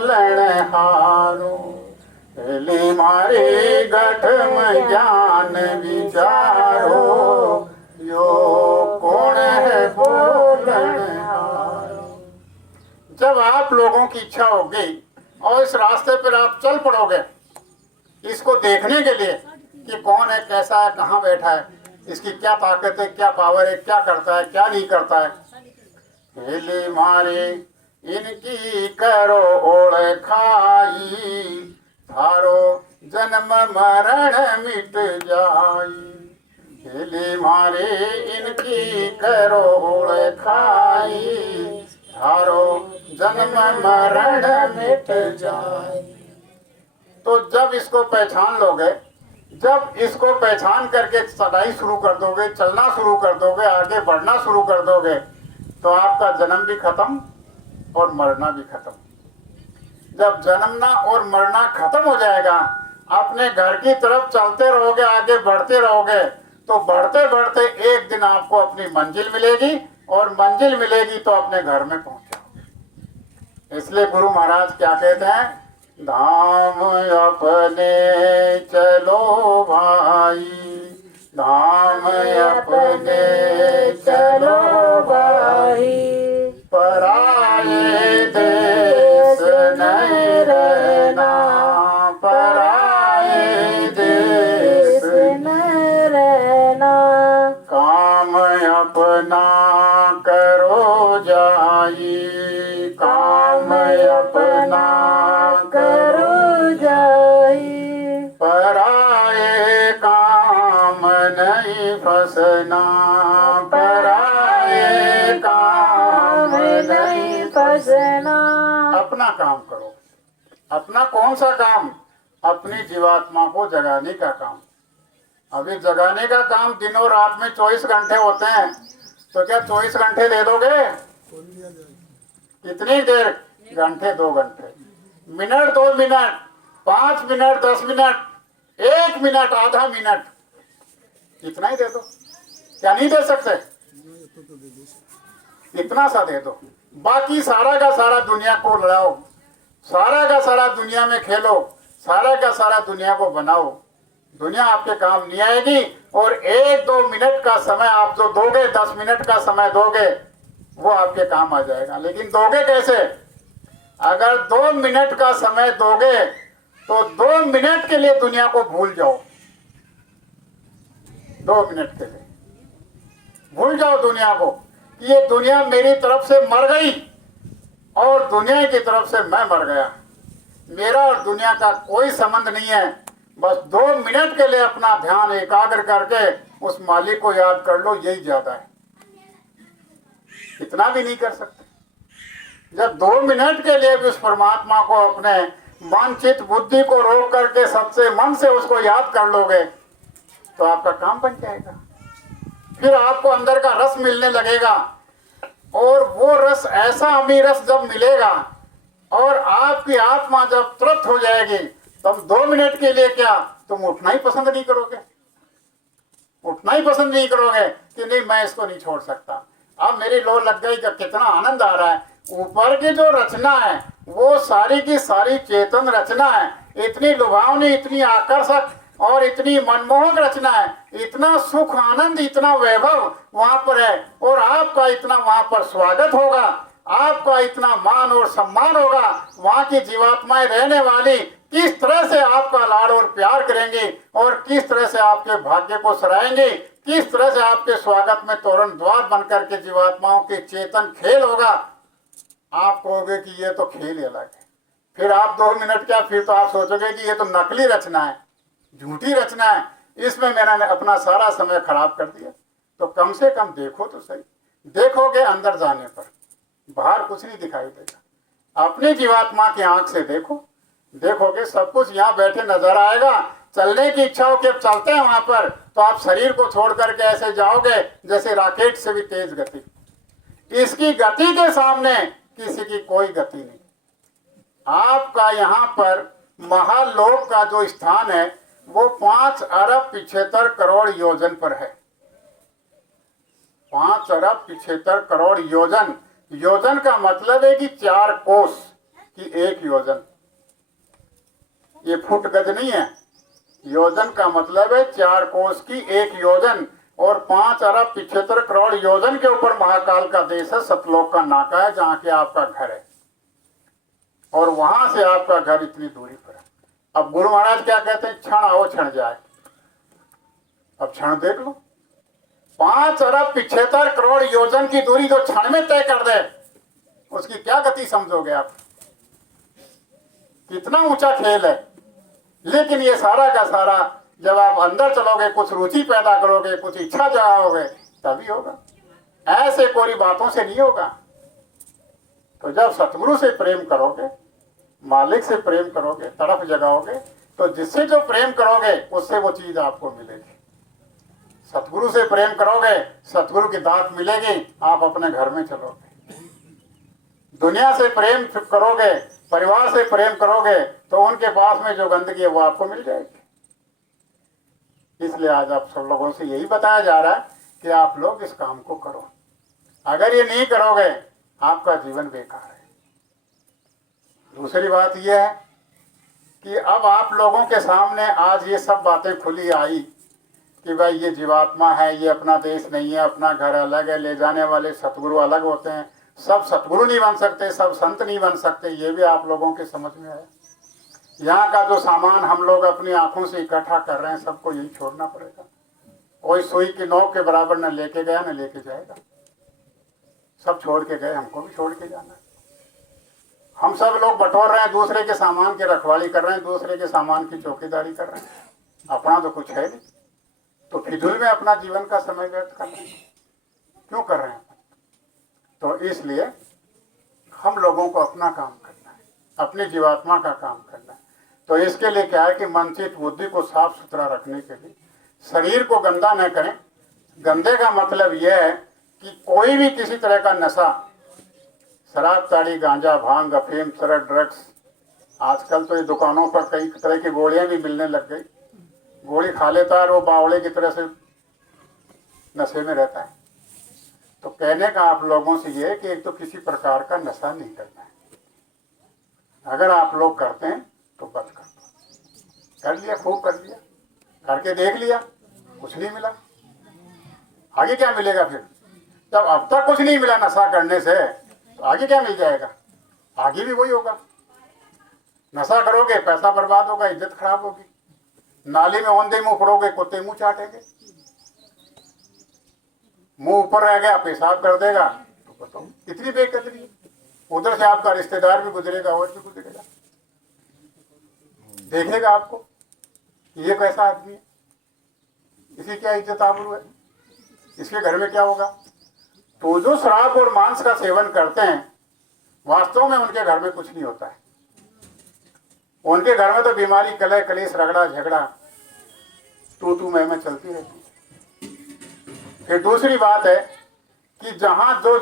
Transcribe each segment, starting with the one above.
बोलन हारो। हेली मारी गठ में ज्ञान विचारो, यो कौन है बोलन हारो। जब आप लोगों की इच्छा होगी और इस रास्ते पर आप चल पड़ोगे इसको देखने के लिए कि कौन है, कैसा है, कहाँ बैठा है, इसकी क्या ताकत है, क्या पावर है, क्या करता है, क्या नहीं करता है। हेली मारे इनकी करो ओढ़ खाई, थारो जन्म मरण मिट जाई। हेली मारे इनकी करो ओढ़ खाई, थारो जन्म मरण मिट जाई। तो जब इसको पहचान लोगे, जब इसको पहचान करके चढ़ाई शुरू कर दोगे, चलना शुरू कर दोगे, आगे बढ़ना शुरू कर दोगे, तो आपका जन्म भी खत्म और मरना भी खत्म। जब जन्मना और मरना खत्म हो जाएगा, अपने घर की तरफ चलते रहोगे, आगे बढ़ते रहोगे, तो बढ़ते बढ़ते एक दिन आपको अपनी मंजिल मिलेगी और मंजिल मिलेगी तो अपने घर में पहुंच जाओगे। इसलिए गुरु महाराज क्या कहते हैं, धाम अपने चलो भाई, धाम अपने चलो भाई, पराये देश नहीं रहना, पराये देश नहीं रहना। काम अपना करो जाई, काम अपना करो जाई, पराये काम नहीं फंसना, पराये काम नहीं फंसना। अपना काम करो। अपना कौन सा काम? अपनी जीवात्मा को जगाने का काम। अभी जगाने का काम दिनों रात में 24 घंटे होते हैं, तो क्या 24 घंटे दे दोगे? कितनी देर? घंटे, 2 घंटे, minute, 2 minute, 5 minute, 10 minute, 1 minute, आधा मिनट, इतना ही दे दो। क्या नहीं दे सकते? इतना सा दे दो। बाकी सारा का सारा दुनिया को लड़ाओ, सारा का सारा दुनिया में खेलो, सारा का सारा दुनिया को बनाओ, दुनिया आपके काम नहीं आएगी। और 1-2 मिनट का समय आप जो दोगे, 10 मिनट का समय दोगे, वो आपके काम आ जाएगा। लेकिन दोगे कैसे? अगर 2 मिनट का समय दोगे तो 2 मिनट के लिए दुनिया को भूल जाओ। 2 मिनट के लिए भूल जाओ दुनिया को कि ये दुनिया मेरी तरफ से मर गई और दुनिया की तरफ से मैं मर गया। मेरा और दुनिया का कोई संबंध नहीं है। बस 2 मिनट के लिए अपना ध्यान एकाग्र करके उस मालिक को याद कर लो, यही ज्यादा है। इतना भी नहीं कर सकते। जब 2 मिनट के लिए भी उस परमात्मा को अपने मन चित्त बुद्धि को रोक करके सच्चे मन से उसको याद कर लोगे तो आपका काम बन जाएगा। फिर आपको अंदर का रस मिलने लगेगा और वो रस ऐसा अमीर रस जब मिलेगा और आपकी आत्मा जब तृप्त हो जाएगी तब 2 मिनट के लिए क्या तुम उठना ही पसंद नहीं करोगे? उठना ही पसंद नहीं करोगे कि नहीं मैं इसको नहीं छोड़ सकता, अब मेरी लो लग गई, का कितना आनंद आ रहा है। ऊपर की जो रचना है वो सारी की सारी चेतन रचना है, इतनी लुभावनी, इतनी आकर्षक और इतनी मनमोहक रचना है, इतना सुख आनंद, इतना वैभव वहां पर है और आपका इतना वहां पर स्वागत होगा, आपका इतना मान और सम्मान होगा। वहां की जीवात्माएं रहने वाली किस तरह से आपका लाड़ और प्यार करेंगे और किस तरह से आपके भाग्य को सराहेंगे, किस तरह से आपके स्वागत में तोरण द्वार बनकर के जीवात्माओं के चेतन खेल होगा। आप कहोगे कि ये तो खेल ही अलग है। फिर आप 2 मिनट क्या, फिर तो आप सोचोगे कि ये तो नकली रचना है, झूठी रचना है, इसमें मैंने अपना सारा समय खराब कर दिया। तो कम से कम देखो तो सही। देखोगे अंदर जाने पर बाहर कुछ नहीं दिखाई देगा। अपनी जीवात्मा की आंख से देखो, देखोगे सब कुछ यहाँ बैठे नजर आएगा। चलने की इच्छा हो कि अब चलते हैं वहां पर, तो आप शरीर को छोड़ करके ऐसे जाओगे जैसे रॉकेट से भी तेज गति। इसकी गति के सामने किसी की कोई गति नहीं। आपका यहाँ पर महालोक का जो स्थान है वो 5 अरब 75 करोड़ योजन पर है। 5 अरब 75 करोड़ योजन। योजन का मतलब है कि 4 कोस। कि 1 योजन, ये फुट गज नहीं है, योजन का मतलब है 4 कोस की 1 योजन, और 5 अरब 75 करोड़ योजन के ऊपर महाकाल का देश है, सतलोक का नाका है, जहां के आपका घर है, और वहां से आपका घर इतनी दूरी पर है। अब गुरु महाराज क्या कहते हैं, क्षण आओ क्षण जाए। अब क्षण देख लो, 5 अरब 75 करोड़ योजन की दूरी जो क्षण में तय कर दे, उसकी क्या गति समझोगे आप, कितना ऊंचा खेल है। लेकिन ये सारा का सारा जब आप अंदर चलोगे, कुछ रुचि पैदा करोगे, कुछ इच्छा जगाओगे, तभी होगा, ऐसे कोई बातों से नहीं होगा। तो जब सतगुरु से प्रेम करोगे, मालिक से प्रेम करोगे, तड़प जगाओगे, तो जिससे जो प्रेम करोगे उससे वो चीज आपको मिलेगी। सतगुरु से प्रेम करोगे, सतगुरु की दात मिलेगी, आप अपने घर में चलोगे। दुनिया से प्रेम करोगे, परिवार से प्रेम करोगे, तो उनके पास में जो गंदगी है वो आपको मिल जाएगी। इसलिए आज आप सब लोगों से यही बताया जा रहा है कि आप लोग इस काम को करो। अगर ये नहीं करोगे, आपका जीवन बेकार है। दूसरी बात यह है कि अब आप लोगों के सामने आज ये सब बातें खुली आई कि भाई ये जीवात्मा है, ये अपना देश नहीं है, अपना घर अलग है, ले जाने वाले सतगुरु अलग होते हैं, सब सतगुरु नहीं बन सकते, सब संत नहीं बन सकते, ये भी आप लोगों के समझ में आया। यहाँ का जो सामान हम लोग अपनी आंखों से इकट्ठा कर रहे हैं, सबको यही छोड़ना पड़ेगा। कोई सुई की नोक के बराबर न लेके गया न लेके जाएगा, सब छोड़ के गए, हमको भी छोड़ के जाना है। हम सब लोग बटोर रहे हैं, दूसरे के सामान की रखवाली कर रहे हैं, दूसरे के सामान की चौकीदारी कर रहे हैं, अपना तो कुछ है नहीं। तो फिजूल में अपना जीवन का समय व्यर्थ कर रहे हैं, क्यों कर रहे हैं? तो इसलिए हम लोगों को अपना काम करना है, अपनी जीवात्मा का काम करना है। तो इसके लिए क्या है कि मन चित्त बुद्धि को साफ सुथरा रखने के लिए शरीर को गंदा न करें। गंदे का मतलब यह है कि कोई भी किसी तरह का नशा, शराब, ताड़ी, गांजा, भांग, अफीम, चरस, ड्रग्स, आजकल तो ये दुकानों पर कई तरह की गोलियां भी मिलने लग गई। गोली खा लेता है और वो बावड़े की तरह से नशे में रहता है। तो कहने का आप लोगों से ये है कि एक तो किसी प्रकार का नशा नहीं करना है। अगर आप लोग करते हैं तो बच कर लिया, खूब कर लिया, करके देख लिया, कुछ नहीं मिला, आगे क्या मिलेगा फिर? जब अब तक कुछ नहीं मिला नशा करने से, तो आगे क्या मिल जाएगा? आगे भी वही होगा। नशा करोगे, पैसा बर्बाद होगा, इज्जत खराब होगी, नाली में औंधे मुंह पड़ोगे, कुत्ते मुंह चाटेंगे, मुंह ऊपर रह गया, पेशाब कर देगा, तो बताओ कितनी बेकदरी। उधर से आपका रिश्तेदार भी गुजरेगा और भी गुजरेगा, देखेगा आपको ये कैसा आदमी है, इसी क्या इज्जत आबरू है, इसके घर में क्या होगा। तो जो शराब और मांस का सेवन करते हैं, वास्तव में उनके घर में कुछ नहीं होता है। उनके घर में तो बीमारी, कलह, कलेश, रगड़ा, झगड़ा, तू मैं चलती रहती है। फिर दूसरी बात है कि जहां जो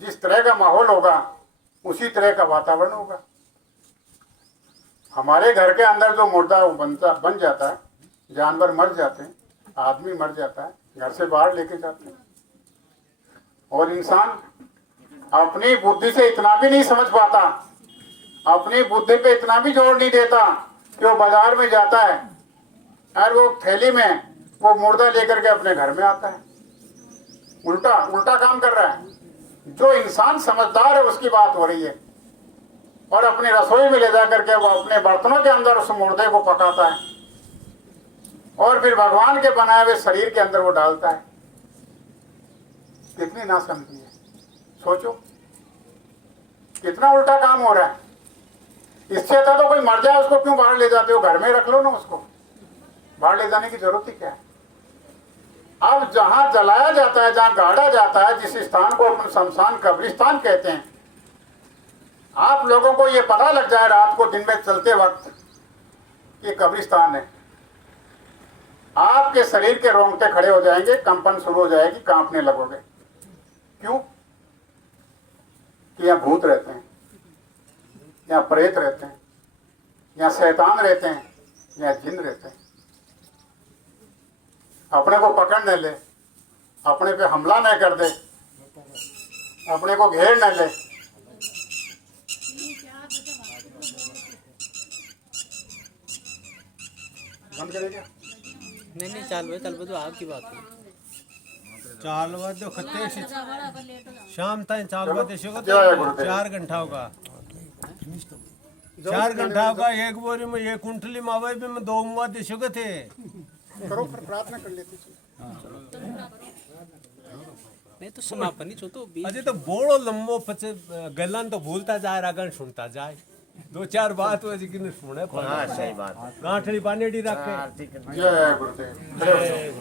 जिस तरह का माहौल होगा, उसी तरह का वातावरण होगा। हमारे घर के अंदर जो मुर्दा बन जाता है, जानवर मर जाते हैं, आदमी मर जाता है, घर से बाहर लेके जाते हैं। और इंसान अपनी बुद्धि से इतना भी नहीं समझ पाता, अपनी बुद्धि पे इतना भी जोर नहीं देता कि वो बाजार में जाता है और वो थैली में वो मुर्दा लेकर के अपने घर में आता है। उल्टा काम कर रहा है। जो इंसान समझदार है उसकी बात हो रही है, और अपनी रसोई में ले जाकर के वो अपने बर्तनों के अंदर उस मुर्दे को पकाता है और फिर भगवान के बनाए हुए शरीर के अंदर वो डालता है। कितनी नासमझी है, सोचो कितना उल्टा काम हो रहा है। इससे अच्छा तो कोई मर जाए, उसको क्यों बाहर ले जाते हो? घर में रख लो ना, उसको बाहर ले जाने की जरूरत ही क्या है? अब जहां जलाया जाता है, जहां गाड़ा जाता है, जिस स्थान को अपन शमशान कब्रिस्तान कहते हैं, आप लोगों को ये पता लग जाए रात को दिन में चलते वक्त ये कब्रिस्तान है, आपके शरीर के रोंगटे खड़े हो जाएंगे, कंपन शुरू हो जाएगी, कांपने लगोगे। क्यों? कि यहाँ भूत रहते हैं, यहाँ प्रेत रहते हैं, यहाँ शैतान रहते हैं, यहाँ जिन रहते हैं। अपने को पकड़ न ले, अपने पे हमला न कर दे, अपने को घेर न ले, बंद करेगा नहीं चल तो आपकी बात है चाल बजे खत्ते शाम तक चाल बजे शुगर जय गुरुदेव। 4 घंटा होगा 4 घंटा होगा एक बोरी में एक कुंटली मावे भी में 2 मुआ दे शुगर थे करो फिर प्रार्थना कर लेते नहीं तो समापन ही तो अजय तो बोलो लंबो पचे गलन तो भूलता जाए रागन सुनता जाए 2-4 बात हो जी किने सुने हाँ सही बात है गांठड़ी पानेडी रखे जय गुरुदेव।